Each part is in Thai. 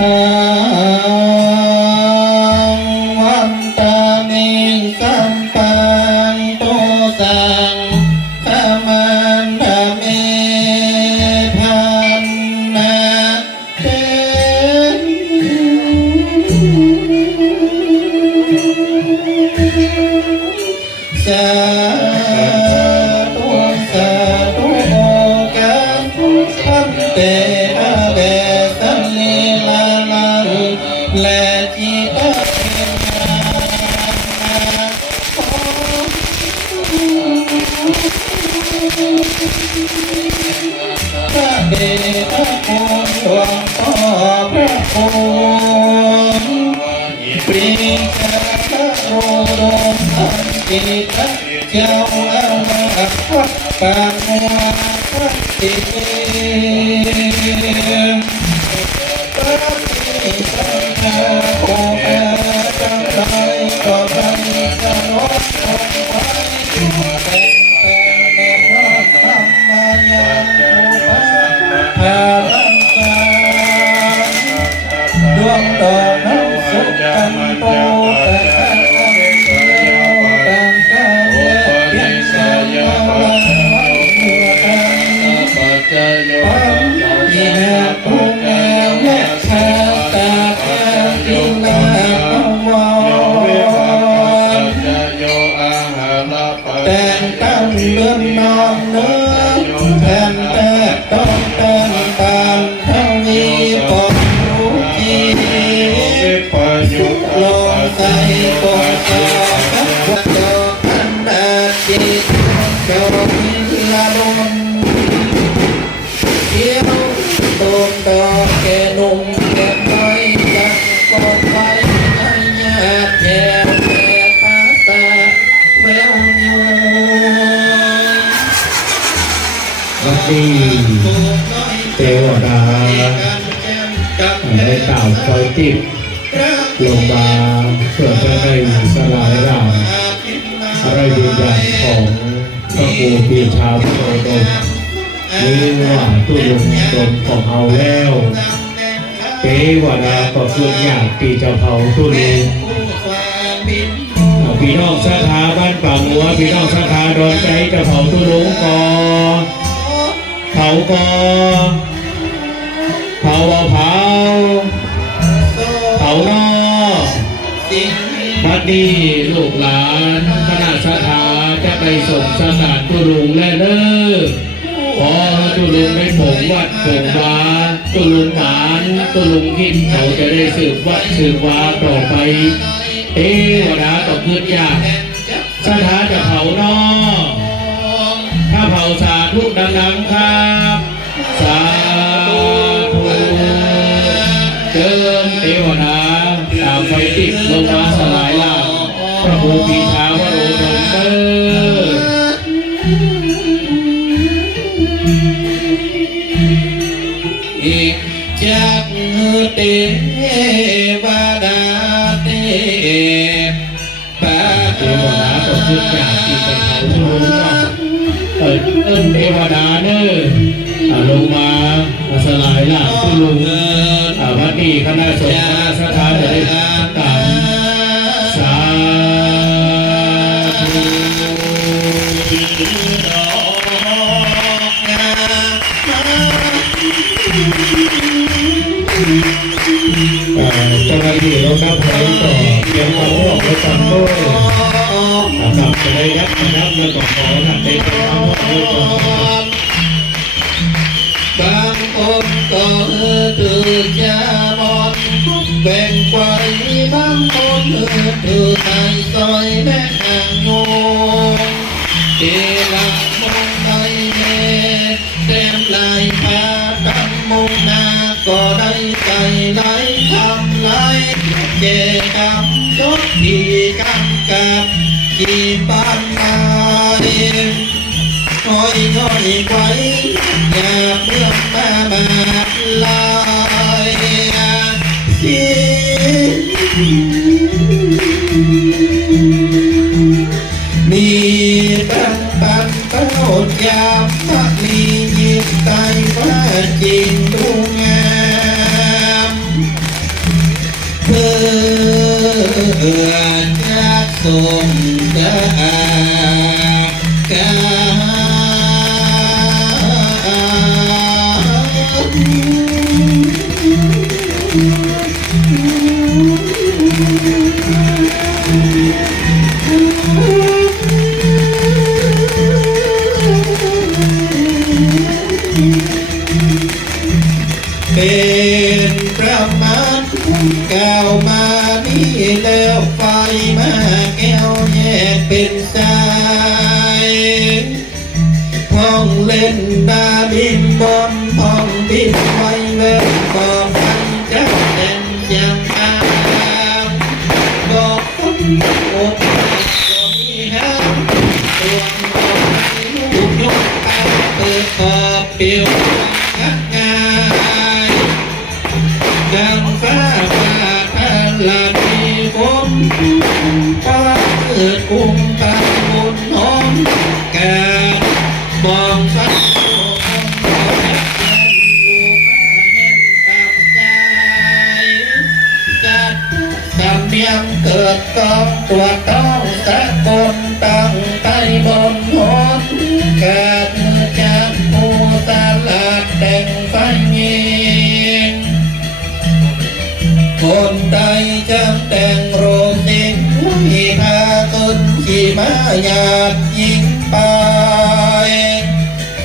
อาวันตานิสัมปันโตสังขมันดาเมพันนาเตสา ปรีชาพระโอรสอันติตะเจ้าอาวาสวัดปาง มั ตีเทวดาได้กล่าวคอยติดลงมาเพื่อจะได้สลายร่างอะไรวิญญาณของพระครูปีชาโอดมนี่ว่าตุลุงตนของเฮาแล้วเทวดาก็คืออยากปีจะเผาตุลุงพี่น้องสถาบ้านป่าหัวพี่น้องสถาดนใจจะเผาตุลุงก่อน เผาก็เผาบ่เผาเผานอบัดนี้ลูกหลานคณะสถาจะไปส่งสกาดตุลุงและเลิกขอตุลุงได้ผงวัดผงวาตุลุงหมานตุลุงคิดเขาจะได้สืบวัดสืบวาต่อไปเทวดาต่อคืนยากสถาจะเผานอถ้าเผาสา ธุดังๆครับ สาธุเจิมเทวดาตามไฟติดลงมาสลายลาพระภูปีชาวโรดมเตออีกจากเทวดาเทปาเทวดาก็คือจากที่เผาทุลุงเนาะเอิดเอิ้นเท วดาเนออ่าลงมาสลายล่างทุลุงพระตีคณะสงฆ์ ถือยามอนแบ่งไว้บางคนถือไอ้ซอยแม่หางโยงเอลามองในเม ก มานี่แล้วไฟมาแก้วแยกเป็นสายห้องเล่นดาบินบนห้องบินไฟเลย แต่งโรมสิงที่พาขึ้นขี่ม้าหยาดยิงไป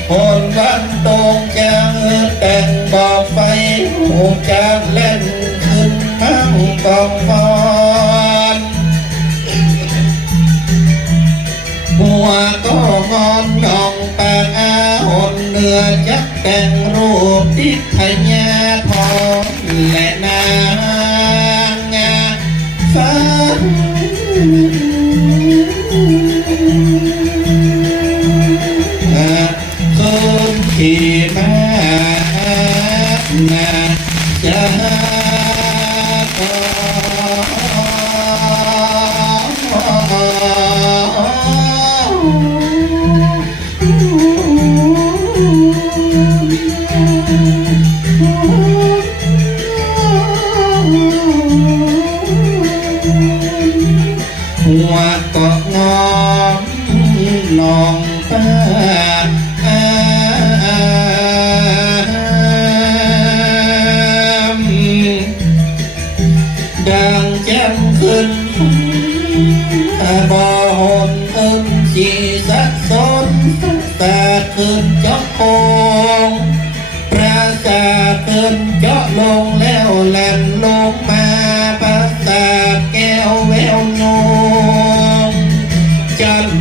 คนวันตรงจังแต่งบอกไฟหูจางเล่นขึ้นมั่งกองฟอนหัวก็งอนยองปากอาหนเนื้อจักแต่งรูปทิพยาพรและนา คนขี่ม้านาจะ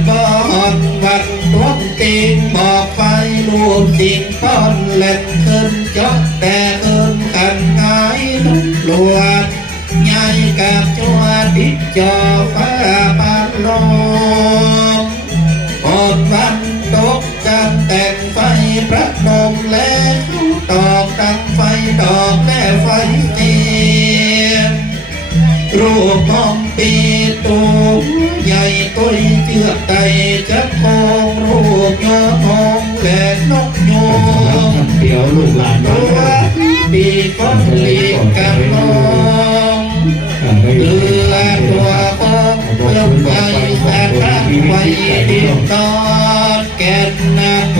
บอนวันดวงติงบอกไฟลูกสิ่งป้อนแหลมขึ้นจาะแต่ขึ้นขันหายลุกลวดใหญ่กับจวดปิดจอฟ้าปานลมหมดวันตกจังแต่งไฟพระนมและตอกดังไฟดอกและไฟ รูปมอมปีตูใหญ่ตุ้ยเจือกไตจะโคงรูปยอทองและนกยูงเดี๋ยวลูกหลานตัวปีกฟอนลีกับลองเลือตัวฟองเพื่อใจแสบรักไว้ดินตอนแก่นนาโพ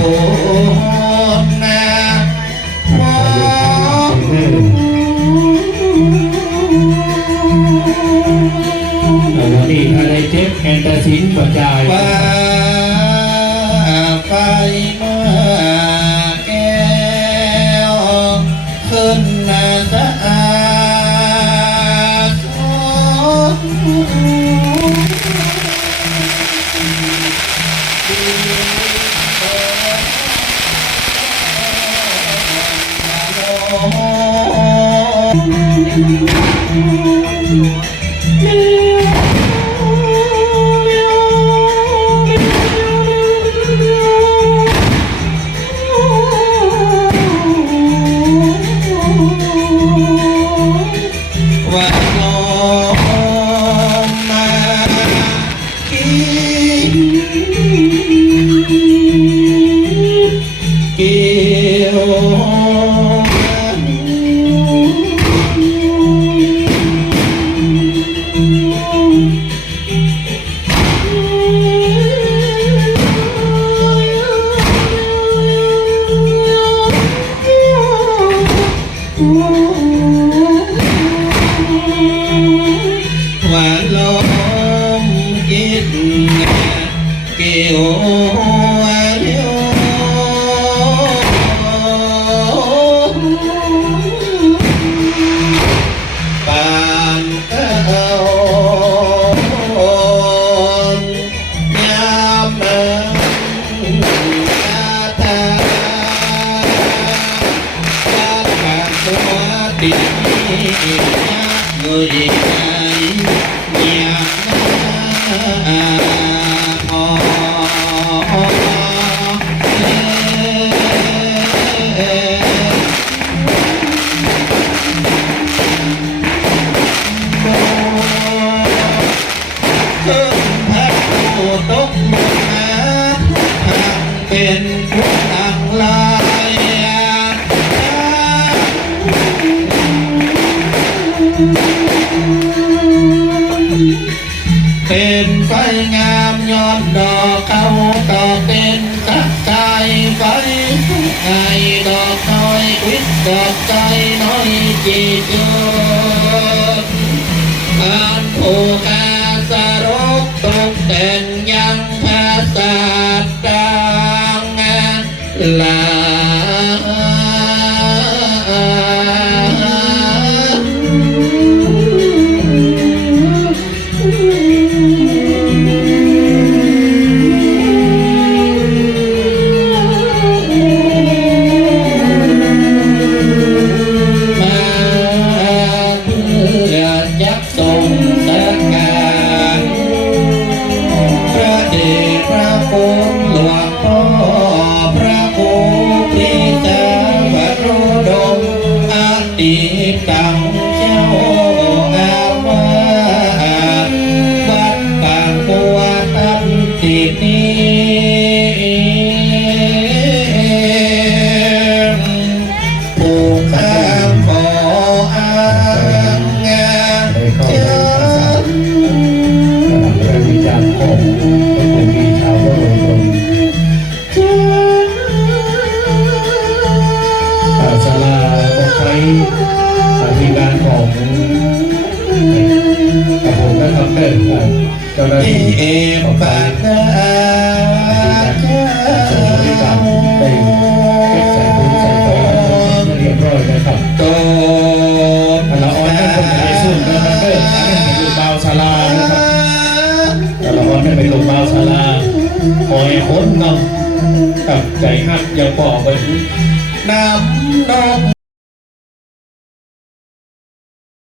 ตาซินกระจายฟ้าไฟมาแก้วขึ้นนาสะอาดวัน อยู่ดีใจอยากมาขอขึ้นพักผู้ตก กเขาต่อเป็นสักใจไฟไงดอกน้อยคิดดอกใจน้อยจีจดอันผู้กาสรกตกแต่งยัง ปากนาส่งบริการได้เจ้ายไฟเรียบร้อยนะครับโตแต่ละออนนั้นนั่นะครับเดินอันนั้นเป็นลูกเบาศาลานะครับแต่ลออนนั้นเป็นลูกเบาศาลาคอยค้นเนาะกับใจหักอย่าปอกไปนำนก